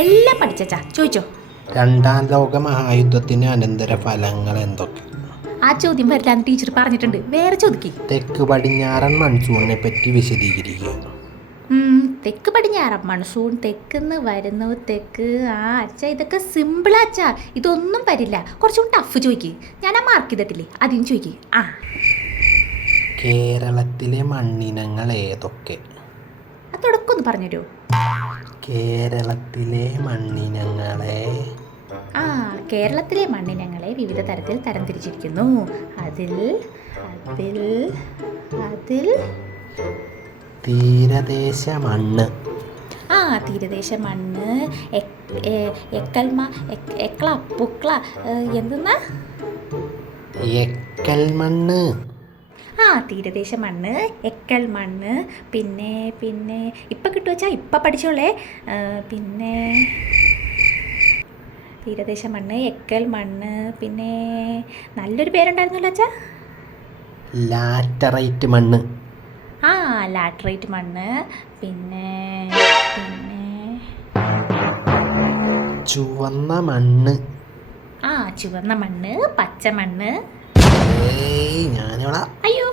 എല്ലാം പഠിച്ചാ ചോദിച്ചോ. രണ്ടാം ലോക മഹായുദ്ധത്തിന് അനന്തര ഫലങ്ങൾ എന്തൊക്കെ? ആ ചോദ്യം വരില്ലാന്ന് ടീച്ചർ പറഞ്ഞിട്ടുണ്ട്. വേറെ ചോദിക്ക്. തെക്ക് പടിഞ്ഞാറൻ മൺസൂണിനെ പറ്റി വിശദീകരിക്കുക. തെക്ക് പടിഞ്ഞാറൻ മൺസൂൺ, തെക്കുന്ന് വരുന്നു, തെക്ക്. അച്ഛാ ഇതൊക്കെ സിമ്പിളാ അച്ഛാ, ഇതൊന്നും വരില്ല. കുറച്ചും ടഫ് ചോദിക്ക്. ഞാൻ ആ മാർക്ക് ചെയ്തിട്ടില്ലേ, അതിന് ചോദിക്ക്. കേരളത്തിലെ മണ്ണിനങ്ങൾ ഏതൊക്കെ? തുടക്കം ഒന്ന് പറഞ്ഞുതരുമോ? കേരളത്തിലെ മണ്ണിനങ്ങളെ കേരളത്തിലെ മണ്ണിനങ്ങളെ വിവിധ തരത്തിൽ തരംതിരിച്ചിരിക്കുന്നു. അതിൽ തീരദേശ മണ്ണ്. തീരദേശ മണ്ണ്, എക്കൽമ, എക്ല, പുക്ല, എന്തെന്നാ? എക്കൽ മണ്ണ്. തീരദേശ മണ്ണ്, എക്കൽ മണ്ണ്. പിന്നെ ഇപ്പം കിട്ടുവച്ചാ ഇപ്പം പഠിച്ചോളേ. പിന്നെ തീരദേശ മണ്ണ്, എക്കൽ മണ്ണ്, പിന്നെ നല്ലൊരു പേരുണ്ടായിരുന്നല്ലോ അച്ഛാ. ലാറ്ററൈറ്റ് മണ്ണ്. ലാറ്ററൈറ്റ് മണ്ണ്. പിന്നെ ചുവന്ന മണ്ണ്. ചുവന്ന മണ്ണ്, പച്ച മണ്ണ്. ഞാനിവിടെ അയ്യോ